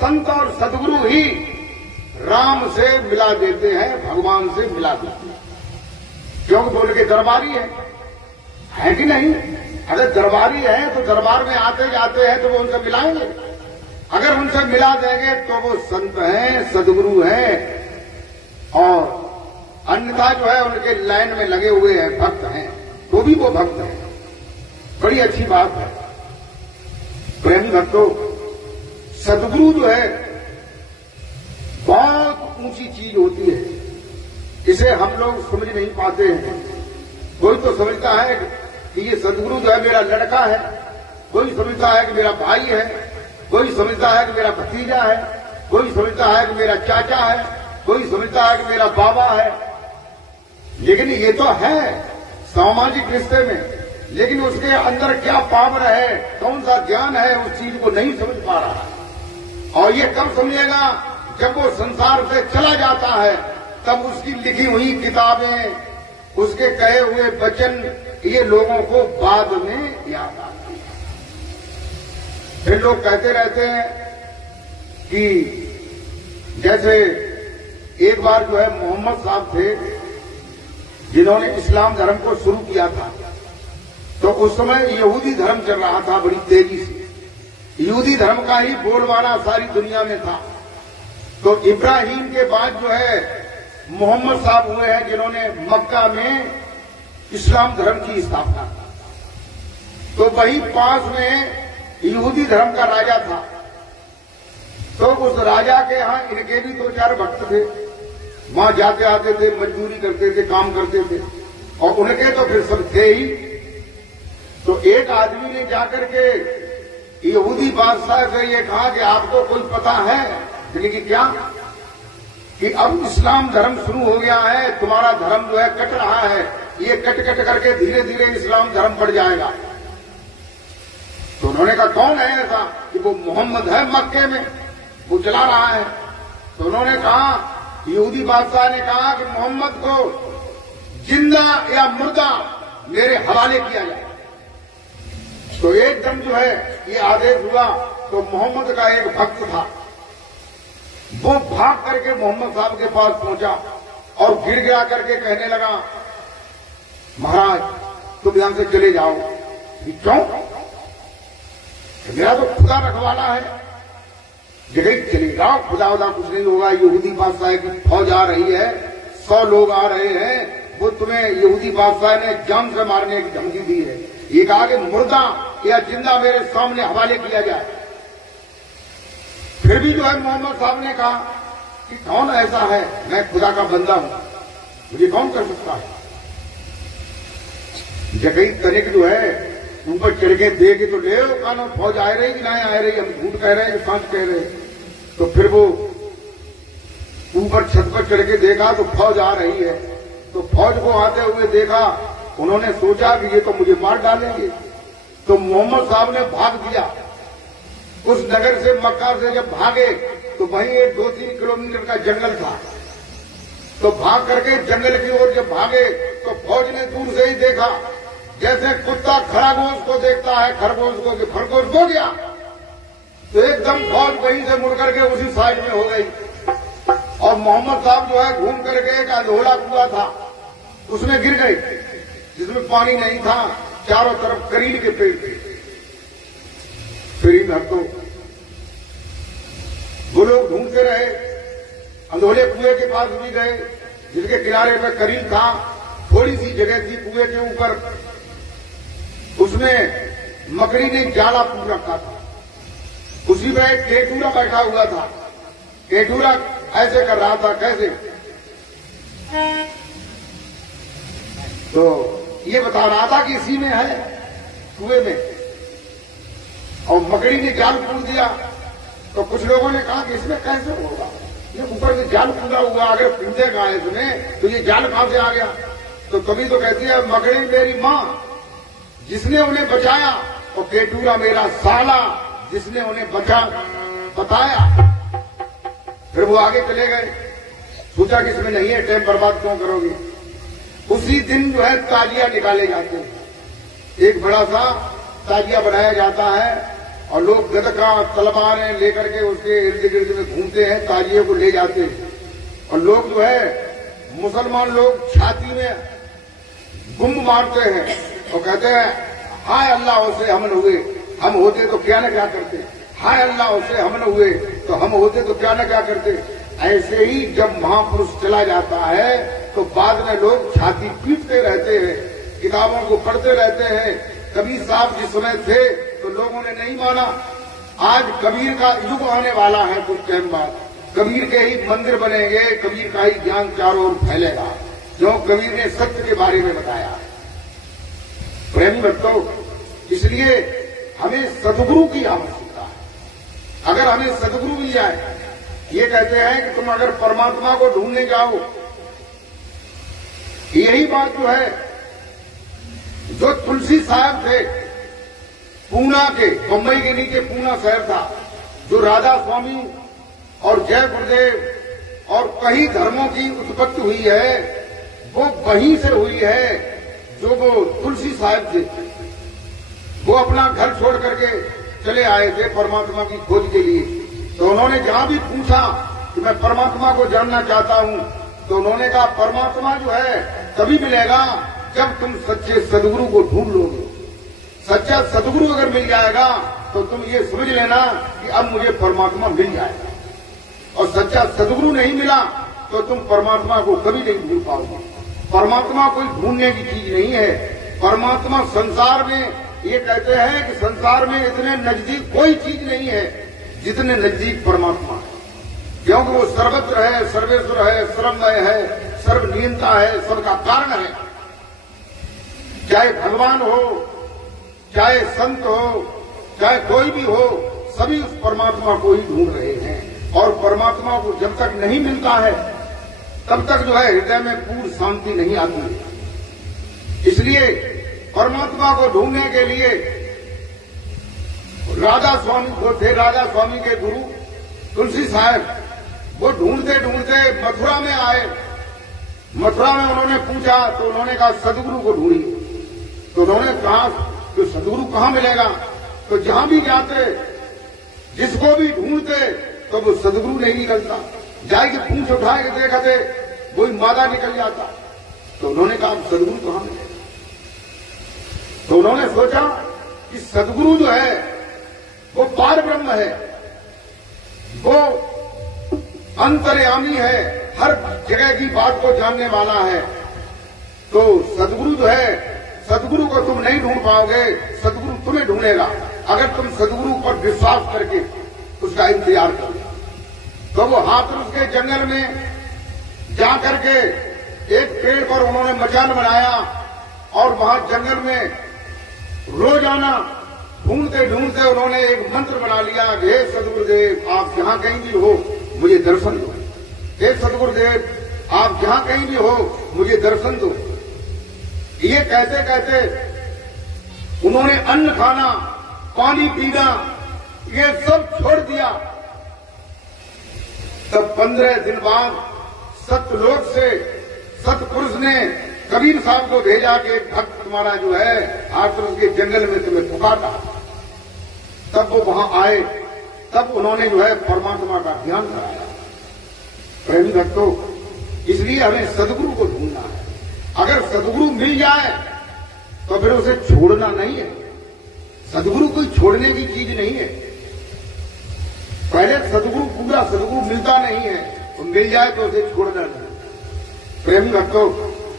संत और सदगुरु ही राम से मिला देते हैं, भगवान से मिला देते हैं, क्योंकि वो उनके दरबारी है कि नहीं? अगर दरबारी है तो दरबार में आते जाते हैं तो वो उनसे मिलाएंगे। अगर उनसे मिला देंगे तो वो संत हैं, सदगुरु हैं, और अन्यथा जो है उनके लाइन में लगे हुए हैं, भक्त हैं, तो भी वो भक्त हैं। बड़ी अच्छी बात है प्रेमी भक्तों। सदगुरु जो है बहुत ऊंची चीज होती है, इसे हम लोग समझ नहीं पाते हैं। कोई तो समझता है कि ये सदगुरु जो है मेरा लड़का है, कोई समझता है कि मेरा भाई है, कोई समझता है कि मेरा भतीजा है, कोई समझता है कि मेरा चाचा है, कोई समझता है कि मेरा बाबा है। लेकिन ये तो है सामाजिक रिश्ते में, लेकिन उसके अंदर क्या पावर है, कौन सा ज्ञान है, उस चीज को नहीं समझ पा रहा। और ये कब समझेगा? जब वो संसार से चला जाता है, तब उसकी लिखी हुई किताबें, उसके कहे हुए वचन ये लोगों को बाद में याद आते हैं। फिर लोग कहते रहते हैं कि जैसे एक बार जो है मोहम्मद साहब थे जिन्होंने इस्लाम धर्म को शुरू किया था, तो उस समय यहूदी धर्म चल रहा था बड़ी तेजी से। यहूदी धर्म का ही बोलबाला सारी दुनिया में था। तो इब्राहिम के बाद जो है मोहम्मद साहब हुए हैं जिन्होंने मक्का में इस्लाम धर्म की स्थापना की। तो वही पास में यहूदी धर्म का राजा था, तो उस राजा के यहां इनके भी दो चार भक्त थे, वहां जाते आते थे, मजदूरी करते थे, काम करते थे, और उनके तो फिर सब थे ही। तो एक आदमी ने जाकर के यहूदी बादशाह से ये कहा कि आपको कोई पता है कि क्या कि अब इस्लाम धर्म शुरू हो गया है, तुम्हारा धर्म जो है कट रहा है, ये कट कट करके धीरे धीरे इस्लाम धर्म बढ़ जाएगा। तो उन्होंने कहा कौन है ऐसा? कि वो मोहम्मद है मक्के में, वो चला रहा है। तो उन्होंने कहा, यहूदी बादशाह ने कहा कि मोहम्मद को जिंदा या मुर्दा मेरे हवाले किया जाए। तो एकदम जो है ये आदेश हुआ। तो मोहम्मद का एक भक्त था, वो भाग करके मोहम्मद साहब के पास पहुंचा और गिड़ गिरा करके कहने लगा, महाराज तुम यहां से चले जाओ। क्यों? मेरा तो खुदा रखवाला है, जगह चले जाओ, खुदा उदा कुछ नहीं होगा। यहूदी बादशाह की फौज आ रही है, 100 लोग आ रहे हैं, वो तुम्हें यहूदी बादशाह ने जान से मारने की धमकी दी है। ये कहा कि मुर्दा या जिंदा मेरे सामने हवाले किया जाए। फिर भी जो है मोहम्मद साहब ने कहा कि कौन ऐसा है, मैं खुदा का बंदा हूं, मुझे कौन कर सकता है। जगही तनिक जो है ऊपर चढ़ के देखे तो ले कानून फौज आ रही कि नहीं आ रही, हम झूठ कह रहे हैं कि सच कह रहे हैं। तो फिर वो ऊपर छत पर चढ़ के देखा तो फौज आ रही है। तो फौज को आते हुए देखा, उन्होंने सोचा कि ये तो मुझे मार डालेंगे। तो मोहम्मद साहब ने भाग दिया। उस नगर से, मक्का से जब भागे तो वहीं एक 2-3 किलोमीटर का जंगल था। तो भाग करके जंगल की ओर जब भागे तो फौज ने दूर से ही देखा, जैसे कुत्ता खरगोश को देखता है, खरगोश को, कि खरगोश हो गया। तो एकदम फौज वहीं से मुड़ करके उसी साइड में हो गई। और मोहम्मद साहब जो है घूम करके एक अधोला कुआं था उसमें गिर गए, जिसमें पानी नहीं था, चारों तरफ करील के पेड़ थे। फिर इन हफ्तों वो लोग ढूंढते रहे, अंधोले कुएं के पास भी गए, जिसके किनारे पे करील था, थोड़ी सी जगह थी कुएं के ऊपर, उसमें मकड़ी ने जाला पूर रखा था। उसी में एक केटूरा बैठा हुआ था। केटूरा ऐसे कर रहा था, कैसे? तो ये बता रहा था कि इसी में है, कुएं में, और मकड़ी ने जाल पूर दिया। तो कुछ लोगों ने कहा कि इसमें कैसे होगा, ये ऊपर से जाल पूरा हुआ, अगर कूदेगा इसमें तो ये जाल कहां से आ गया? तो कभी तो कहती है मकड़ी मेरी मां जिसने उन्हें बचाया, और केटूरा मेरा साला जिसने उन्हें बताया। फिर वो आगे चले गए, सोचा कि इसमें नहीं है, टाइम बर्बाद क्यों करोगे। उसी दिन जो है ताजिया निकाले जाते हैं, एक बड़ा सा ताजिया बनाया जाता है, और लोग गदका तलवारें लेकर के उसके इर्द गिर्द में घूमते हैं, ताजिए को ले जाते हैं। और लोग जो है मुसलमान लोग छाती में गुम मारते हैं और कहते हैं हाय अल्लाह से हम न हुए, हम होते तो क्या न क्या करते, हाय अल्लाह से हम न हुए तो हम होते तो क्या न क्या करते। ऐसे ही जब महापुरुष चला जाता है तो बाद में लोग छाती पीटते रहते हैं, किताबों को पढ़ते रहते हैं। कबीर साहब जिस समय थे तो लोगों ने नहीं माना। आज कबीर का युग आने वाला है, कुछ टाइम बाद कबीर के ही मंदिर बनेंगे, कबीर का ही ज्ञान चारों ओर फैलेगा, जो कबीर ने सत्य के बारे में बताया। प्रेमी भक्तों, इसलिए हमें सदगुरु की आवश्यकता है। अगर हमें सदगुरु मिल जाए, ये कहते हैं कि तुम अगर परमात्मा को ढूंढने जाओ, यही बात जो है, जो तुलसी साहब थे पूना के, बम्बई के नीचे पूना शहर था, जो राधा स्वामी और जय गुरुदेव और कई धर्मों की उत्पत्ति हुई है, वो वहीं से हुई है जो वो तुलसी साहब थे। वो अपना घर छोड़ करके चले आए थे परमात्मा की खोज के लिए। तो उन्होंने जहां भी पूछा कि मैं परमात्मा को जानना चाहता हूं, तो उन्होंने कहा परमात्मा जो है तभी मिलेगा जब तुम सच्चे सदगुरु को ढूंढ लोगे। सच्चा सदगुरु अगर मिल जाएगा तो तुम ये समझ लेना कि अब मुझे परमात्मा मिल जाएगा। और सच्चा सदगुरु नहीं मिला तो तुम परमात्मा को कभी नहीं ढूंढ पाओगे। परमात्मा कोई ढूंढने की चीज नहीं है। परमात्मा संसार में, ये कहते हैं कि संसार में इतने नजदीक कोई चीज नहीं है जितने नजदीक परमात्मा है, क्योंकि वो सर्वत्र है, सर्वेश्वर है, सर्वमय है, सर्वनियंता है, सबका कारण है। चाहे भगवान हो, चाहे संत हो, चाहे कोई भी हो, सभी उस परमात्मा को ही ढूंढ रहे हैं। और परमात्मा को जब तक नहीं मिलता है तब तक जो है हृदय में पूर्ण शांति नहीं आती है। इसलिए परमात्मा को ढूंढने के लिए राधा स्वामी जो थे, राधा स्वामी के गुरु तुलसी साहब, वो ढूंढते ढूंढते मथुरा में आए। मथुरा में उन्होंने पूछा तो उन्होंने कहा सदगुरु को ढूंढिए। तो उन्होंने कहा कि सदगुरु कहां मिलेगा? तो जहां भी जाते, जिसको भी ढूंढते, तो वो सदगुरु नहीं निकलता। जाएगी पूंछ उठा के देखते वही मादा निकल जाता। तो उन्होंने कहा सदगुरु कहां मिलेगा? तो उन्होंने सोचा कि सदगुरु जो है वो पार ब्रह्म है, वो अंतर्यामी है, हर जगह की बात को जानने वाला है। तो सदगुरु जो है, सदगुरु को तुम नहीं ढूंढ पाओगे, सदगुरु तुम्हें ढूंढेगा अगर तुम सदगुरु पर विश्वास करके उसका इंतजार करो। तो वो हाथरस के जंगल में जाकर के एक पेड़ पर उन्होंने मचान बनाया और वहां जंगल में रोजाना ढूंढते ढूंढते उन्होंने एक मंत्र बना लिया, हे सदगुरुदेव आप जहां कहीं भी हो मुझे दर्शन दो। हे सदगुरुदेव आप जहां कहीं भी हो मुझे दर्शन दो। ये कहते कहते उन्होंने अन्न खाना, पानी पीना, ये सब छोड़ दिया। तब 15 दिन बाद सतलोक से सतपुरुष ने कबीर साहब को भेजा कि एक भक्त तुम्हारा जो है हाथरस के जंगल में तुम्हें पुकारा। तब वो वहां आए, तब उन्होंने जो है परमात्मा का ध्यान कराया। प्रेमी भक्तों, इसलिए हमें सदगुरु को ढूंढना है। अगर सदगुरु मिल जाए तो फिर उसे छोड़ना नहीं है। सदगुरु कोई छोड़ने की चीज नहीं है। पहले सदगुरु, पूरा सदगुरु मिलता नहीं है, तो मिल जाए तो उसे छोड़ना नहीं। प्रेमी भक्तों,